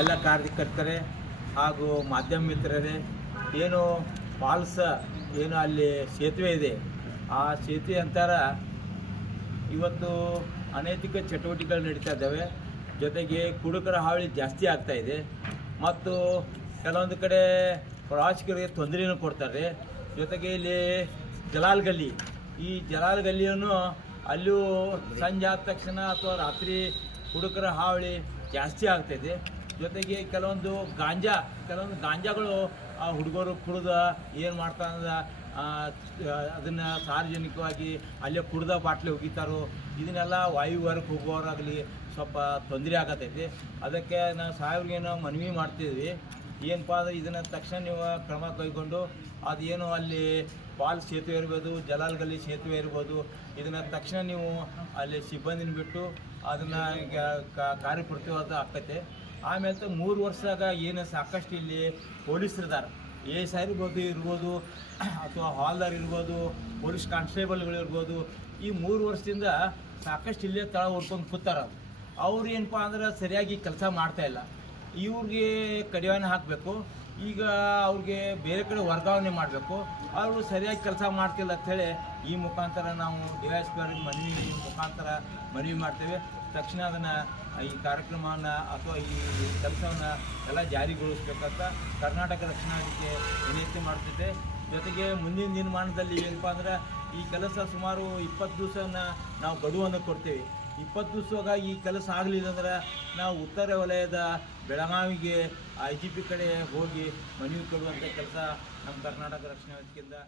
ಎಲ್ಲ ಕಾರ್ಯಕರ್ತರೇ ಹಾಗೂ ಮಾಧ್ಯಮ ಮಿತ್ರರೇ, ಏನು ಪಾಲ್ಸ ಏನು ಅಲ್ಲಿ ಸೇತುವೆ ಇದೆ, ಆ ಸೇತುವೆ ಅಂತಾರ ಇವತ್ತು ಅನೈತಿಕ ಚಟುವಟಿಕೆಗಳು ನಡೀತಾ ಇದ್ದಾವೆ. ಜೊತೆಗೆ ಕುಡುಕರ ಹಾವಳಿ ಜಾಸ್ತಿ ಆಗ್ತಾ ಇದೆ. ಮತ್ತು ಕೆಲವೊಂದು ಕಡೆ ಪ್ರವಾಸಿಗರಿಗೆ ತೊಂದರೆಯನ್ನು ಕೊಡ್ತಾರೆ. ಜೊತೆಗೆ ಇಲ್ಲಿ ಜಲಾಲ್ ಗಲ್ಲಿ ಈ ಜಲಾಲ್ ಗಲ್ಲಿಯನ್ನು ಅಲ್ಲೂ ಸಂಜೆ ಆದ ತಕ್ಷಣ ಅಥವಾ ರಾತ್ರಿ ಕುಡುಕರ ಹಾವಳಿ ಜಾಸ್ತಿ ಆಗ್ತೈತಿ. ಜೊತೆಗೆ ಕೆಲವೊಂದು ಗಾಂಜಾ, ಕೆಲವೊಂದು ಗಾಂಜಾಗಳು ಆ ಹುಡುಗರು ಕುಡ್ದ ಏನು ಮಾಡ್ತಾರ ಅದನ್ನು ಸಾರ್ವಜನಿಕವಾಗಿ ಅಲ್ಲೇ ಕುಡ್ದ ಬಾಟ್ಲಿ ಒಗಿತಾರೋ, ಇದನ್ನೆಲ್ಲ ವಾಯುವರ್ಗೆ ಹೋಗೋರಾಗಲಿ ಸ್ವಲ್ಪ ತೊಂದರೆ ಆಗತೈತಿ. ಅದಕ್ಕೆ ನಾವು ಸಾಹೇಬ್ರಿಗೆ ನಾವು ಮನವಿ ಮಾಡ್ತಿದ್ವಿ. ಏನಪ್ಪ ಅಂದರೆ ಇದನ್ನು ತಕ್ಷಣ ನೀವು ಕ್ರಮ ಕೈಗೊಂಡು ಅದೇನು ಅಲ್ಲಿ ಬಾಲ್ ಸೇತುವೆ ಇರ್ಬೋದು ಜಲಾಲ್ ಗಲ್ಲಿ ಸೇತುವೆ ಇರ್ಬೋದು, ಇದನ್ನು ತಕ್ಷಣ ನೀವು ಅಲ್ಲಿ ಸಿಬ್ಬಂದಿನ ಬಿಟ್ಟು ಅದನ್ನು ಕಾರ್ಯಪ್ರತಿವಾದ ಆಗ್ತೈತೆ ಆಮೇಲೆ ಮೂರು ವರ್ಷದಾಗ ಏನು ಸಾಕಷ್ಟು ಇಲ್ಲಿ ಪೊಲೀಸರಿದ್ದಾರೆ ಎ ಎಸ್ ಐ ಇರ್ಬೋದು ಇರ್ಬೋದು, ಅಥವಾ ಹಾಲ್ದಾರ್ ಇರ್ಬೋದು, ಪೊಲೀಸ್ ಕಾನ್ಸ್ಟೇಬಲ್ಗಳು ಇರ್ಬೋದು, ಈ ಮೂರು ವರ್ಷದಿಂದ ಸಾಕಷ್ಟು ಇಲ್ಲೇ ತಳ ಹೊಡ್ಕೊಂಡು ಕೂತಾರ ಅವ್ರು. ಏನಪ್ಪ ಅಂದ್ರೆ ಸರಿಯಾಗಿ ಕೆಲಸ ಮಾಡ್ತಾ ಇಲ್ಲ. ಇವ್ರಿಗೆ ಕಡಿವಾಣ ಹಾಕಬೇಕು. ಈಗ ಅವ್ರಿಗೆ ಬೇರೆ ಕಡೆ ವರ್ಗಾವಣೆ ಮಾಡಬೇಕು. ಅವರು ಸರಿಯಾಗಿ ಕೆಲಸ ಮಾಡ್ತಿಲ್ಲ ಅಂಥೇಳಿ ಈ ಮುಖಾಂತರ ನಾವು ಡಿ ಎಸ್ ಪಿ ಅವ್ರಿಗೆ ಮನವಿ ಮುಖಾಂತರ ಮನವಿ ಮಾಡ್ತೇವೆ. ತಕ್ಷಣ ಅದನ್ನು ಈ ಕಾರ್ಯಕ್ರಮವನ್ನು ಅಥವಾ ಈ ಕೆಲಸವನ್ನು ಎಲ್ಲ ಜಾರಿಗೊಳಿಸ್ಬೇಕಂತ ಕರ್ನಾಟಕ ರಕ್ಷಣಾ ಅದಕ್ಕೆ ವಿನಂತಿ ಮಾಡ್ತಿದ್ದೆ ಜೊತೆಗೆ ಮುಂದಿನ ದಿನಮಾನದಲ್ಲಿ ಏನಪ್ಪ ಅಂದ್ರೆ ಈ ಕೆಲಸ ಸುಮಾರು ಇಪ್ಪತ್ತು ದಿವಸನ ನಾವು ಗಡುವನ್ನು ಕೊಡ್ತೇವೆ. ಇಪ್ಪತ್ತು ದಿವಸವಾಗ ಈ ಕೆಲಸ ಆಗಲಿಲ್ಲ ಅಂದ್ರೆ ನಾವು ಉತ್ತರ ವಲಯದ ಬೆಳಗಾವಿಗೆ ಐ ಜಿ ಪಿ ಕಡೆ ಹೋಗಿ ಮನವಿ ಕೊಡುವಂಥ ಕೆಲಸ ನಮ್ಮ ಕರ್ನಾಟಕ ರಕ್ಷಣಾ ವೇದಿಕೆಯಿಂದ